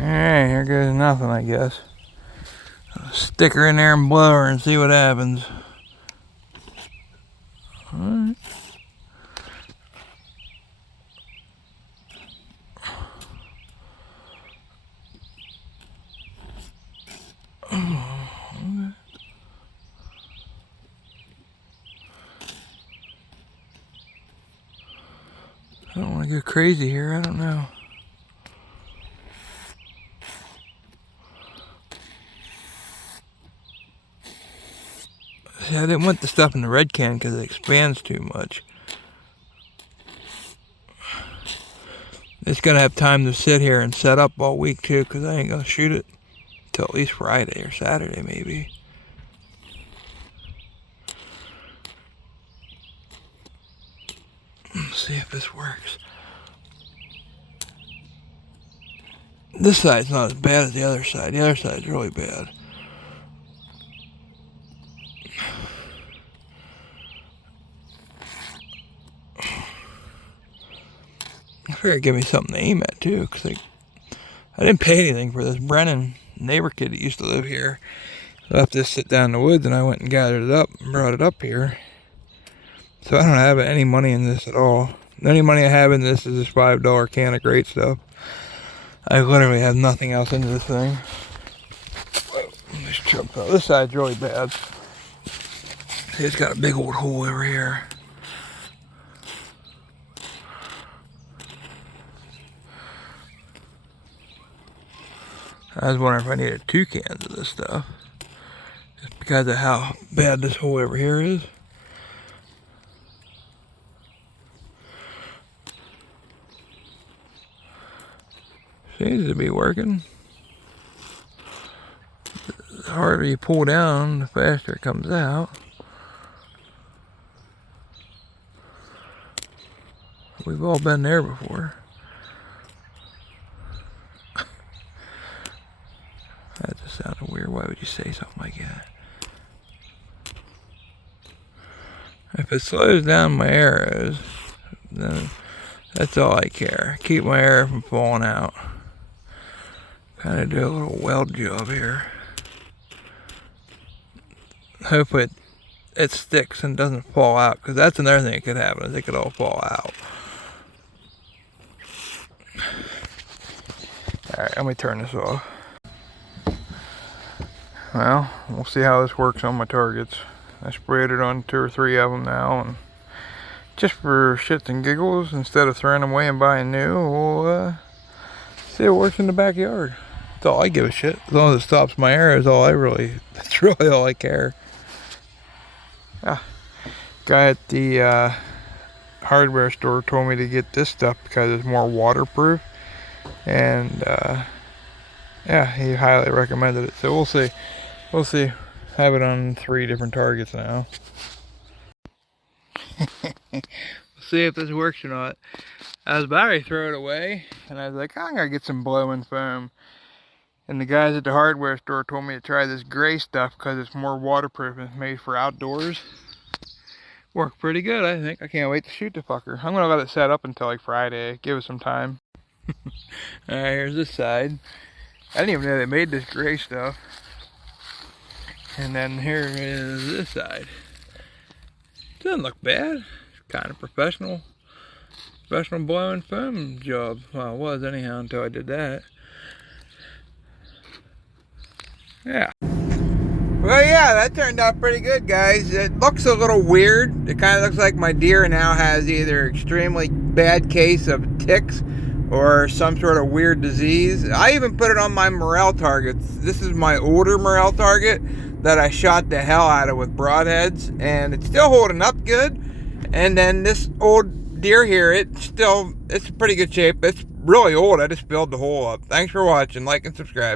Alright, here goes nothing, I guess. I'll stick her in there and blow her and see what happens. Alright. I don't want to go crazy here, I don't know. See, I didn't want the stuff in the red can because it expands too much. It's going to have time to sit here and set up all week too, because I ain't going to shoot it till at least Friday or Saturday maybe. Let's see if this works. This side's not as bad as the other side. The other side's really bad. I figured it'd give me something to aim at too, because I didn't pay anything for this. Brennan, neighbor kid that used to live here, left this sit down in the woods, and I went and gathered it up and brought it up here. So I don't have any money in this at all. The only money I have in this is this $5 can of great stuff. I literally have nothing else into this thing. This chunk out. This side's really bad. See, it's got a big old hole over here. I was wondering if I needed 2 cans of this stuff, just because of how bad this hole over here is. Seems to be working. The harder you pull down, the faster it comes out. We've all been there before. That just sounded weird. Why would you say something like that? If it slows down my arrows, then that's all I care. Keep my arrow from falling out. Kind of do a little weld job here. Hopefully it sticks and doesn't fall out, because that's another thing that could happen, is it could all fall out. Alright, let me turn this off. Well, we'll see how this works on my targets. I sprayed it on 2 or 3 of them now, and just for shits and giggles, instead of throwing them away and buying new, we'll see what works in the backyard. That's all I give a shit. As long as it stops my arrows, that's really all I care. Guy at the hardware store told me to get this stuff because it's more waterproof, and yeah, he highly recommended it. So we'll see. Have it on 3 different targets now. We'll see if this works or not. I was about to throw it away, and I was like, I'm gonna get some blowing foam. And the guys at the hardware store told me to try this gray stuff because it's more waterproof and it's made for outdoors. Worked pretty good, I think. I can't wait to shoot the fucker. I'm gonna let it set up until like Friday. Give it some time. Alright, here's this side. I didn't even know they made this gray stuff. And then here is this side. Doesn't look bad. It's kind of professional blowing foam job. Well, it was anyhow until I did that. Yeah. Well, yeah, that turned out pretty good, guys. It looks a little weird. It kind of looks like my deer now has either extremely bad case of ticks or some sort of weird disease. I even put it on my morel targets. This is my older morel target that I shot the hell out of with broadheads, and it's still holding up good. And then this old deer here, it's in pretty good shape. It's really old. I just filled the hole up. Thanks for watching. Like and subscribe.